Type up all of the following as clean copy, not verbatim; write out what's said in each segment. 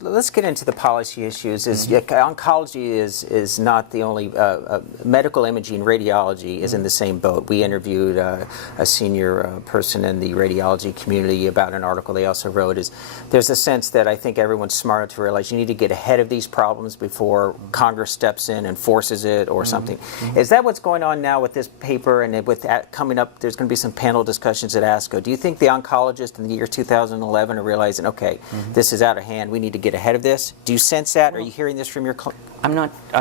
Let's get into the policy issues. Oncology is not the only, medical imaging, radiology is in the same boat. We interviewed a senior person in the radiology community about an article they also wrote. There's a sense that I think everyone's smart to realize you need to get ahead of these problems before Congress steps in and forces it or something. Is that what's going on now with this paper, and with that coming up, there's going to be some panel discussions at ASCO. Do you think the oncologists in the year 2011 are realizing, okay, this is out of hand, we need to get ahead of this? Do you sense that? Are you hearing this from your I'm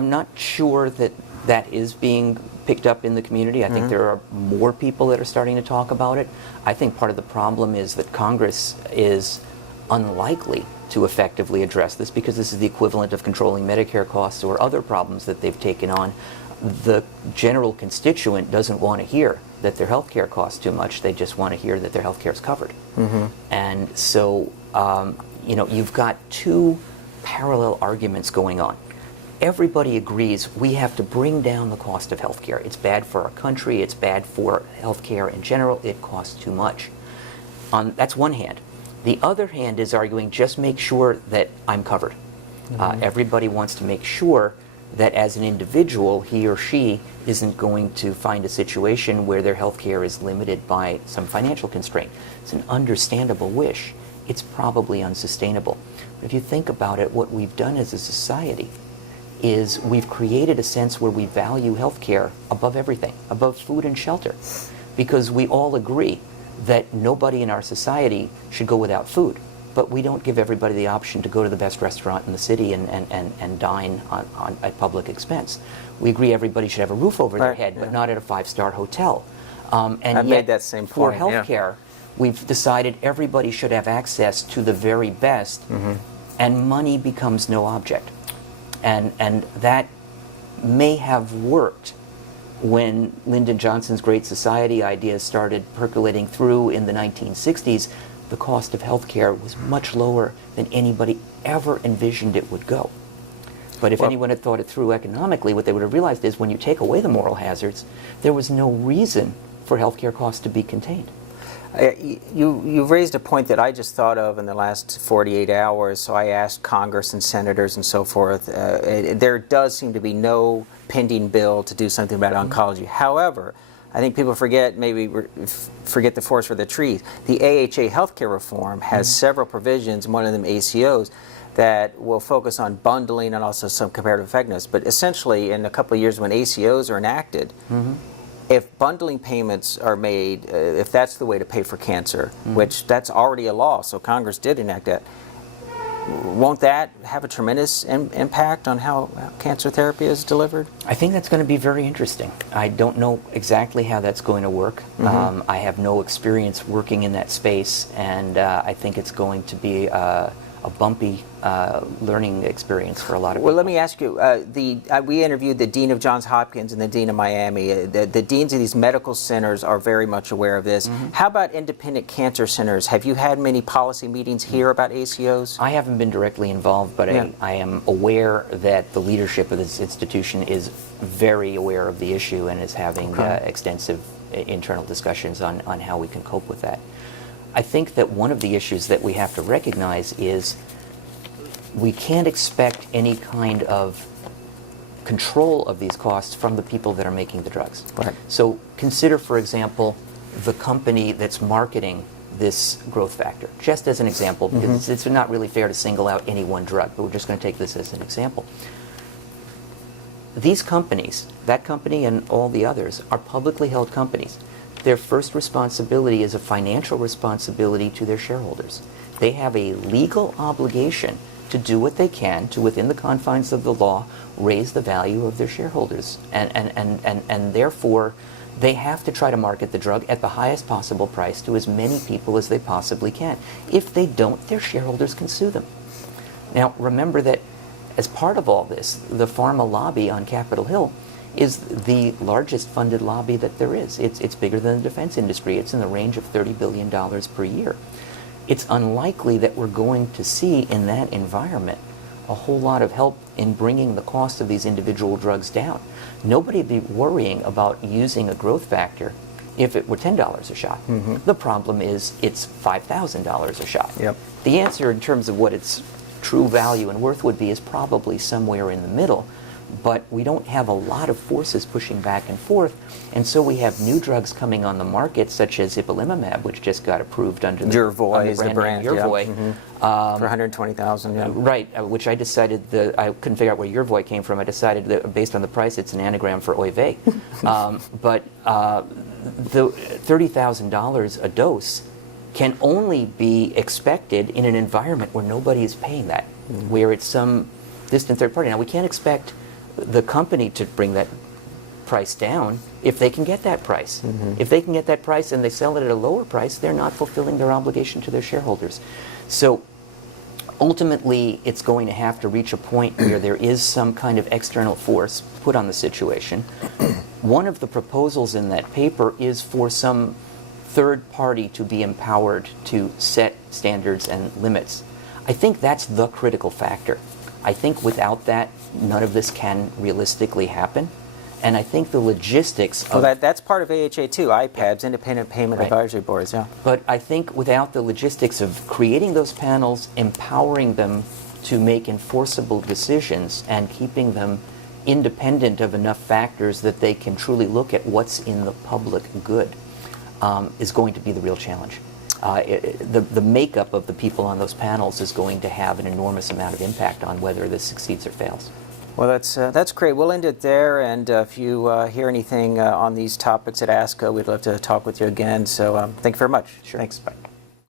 not sure that that is being picked up in the community. I think there are more people that are starting to talk about it. I think part of the problem is that Congress is unlikely to effectively address this because this is the equivalent of controlling Medicare costs or other problems that they've taken on. The general constituent doesn't want to hear that their health care costs too much. They just want to hear that their health care is covered. And so you know, you've got two parallel arguments going on. Everybody agrees we have to bring down the cost of health care. It's bad for our country, it's bad for health care in general, it costs too much. That's one hand. The other hand is arguing just make sure that I'm covered. Everybody wants to make sure that as an individual, he or she isn't going to find a situation where their health care is limited by some financial constraint. It's an understandable wish. It's probably unsustainable. But if you think about it, what we've done as a society is we've created a sense where we value healthcare above everything, above food and shelter, because we all agree that nobody in our society should go without food. But we don't give everybody the option to go to the best restaurant in the city and dine at public expense. We agree everybody should have a roof over their head, but not at a five-star hotel. And I've made that same point. For healthcare, we've decided everybody should have access to the very best, and money becomes no object. And that may have worked when Lyndon Johnson's Great Society ideas started percolating through in the 1960s. The cost of health care was much lower than anybody ever envisioned it would go. But if anyone had thought it through economically, what they would have realized is when you take away the moral hazards, there was no reason for health care costs to be contained. You've raised a point that I just thought of in the last 48 hours, so I asked Congress and senators and so forth. There does seem to be no pending bill to do something about oncology. However, I think people forget the forest for the trees. The AHA healthcare reform has several provisions, one of them ACOs, that will focus on bundling and also some comparative effectiveness. But essentially, in a couple of years when ACOs are enacted, if bundling payments are made, if that's the way to pay for cancer, which that's already a law, so Congress did enact that, won't that have a tremendous impact on how cancer therapy is delivered? I think that's going to be very interesting. I don't know exactly how that's going to work. I have no experience working in that space, and I think it's going to be a bumpy learning experience for a lot of people. Well, let me ask you, we interviewed the Dean of Johns Hopkins and the Dean of Miami. The deans of these medical centers are very much aware of this. How about independent cancer centers? Have you had many policy meetings here about ACOs? I haven't been directly involved, but I am aware that the leadership of this institution is very aware of the issue and is having extensive internal discussions on how we can cope with that. I think that one of the issues that we have to recognize is we can't expect any kind of control of these costs from the people that are making the drugs. So consider, for example, the company that's marketing this growth factor, just as an example, because it's not really fair to single out any one drug, but we're just going to take this as an example. These companies, that company and all the others, are publicly held companies. Their first responsibility is a financial responsibility to their shareholders. They have a legal obligation to do what they can to, within the confines of the law, raise the value of their shareholders. And therefore, they have to try to market the drug at the highest possible price to as many people as they possibly can. If they don't, their shareholders can sue them. Now, remember that as part of all this, the pharma lobby on Capitol Hill is the largest funded lobby that there is. It's bigger than the defense industry. It's in the range of $30 billion per year. It's unlikely that we're going to see in that environment a whole lot of help in bringing the cost of these individual drugs down. Nobody would be worrying about using a growth factor if it were $10 a shot. The problem is it's $5,000 a shot. The answer in terms of what it's true value and worth would be is probably somewhere in the middle. But we don't have a lot of forces pushing back and forth, and so we have new drugs coming on the market, such as ipilimumab, which just got approved under the, Yervoy under is the brand, Yervoy. yeah. For 120,000, yeah. Right, which I decided I couldn't figure out where Yervoy came from. I decided that based on the price, it's an anagram for oy vey. But the $30,000 a dose can only be expected in an environment where nobody is paying that, where it's some distant third party. Now, we can't expect the company to bring that price down if they can get that price. If they can get that price and they sell it at a lower price, they're not fulfilling their obligation to their shareholders. So ultimately, it's going to have to reach a point where there is some kind of external force put on the situation. One of the proposals in that paper is for some third party to be empowered to set standards and limits. I think that's the critical factor. I think without that, none of this can realistically happen. And I think the logistics of... Well, that's part of AHA too, IPABs, Independent Payment Right. Advisory Boards, yeah. But I think without the logistics of creating those panels, empowering them to make enforceable decisions, and keeping them independent of enough factors that they can truly look at what's in the public good, is going to be the real challenge. The makeup of the people on those panels is going to have an enormous amount of impact on whether this succeeds or fails. Well, that's great. We'll end it there, and if you hear anything on these topics at ASCO, we'd love to talk with you again. So thank you very much. Sure. Thanks. Bye.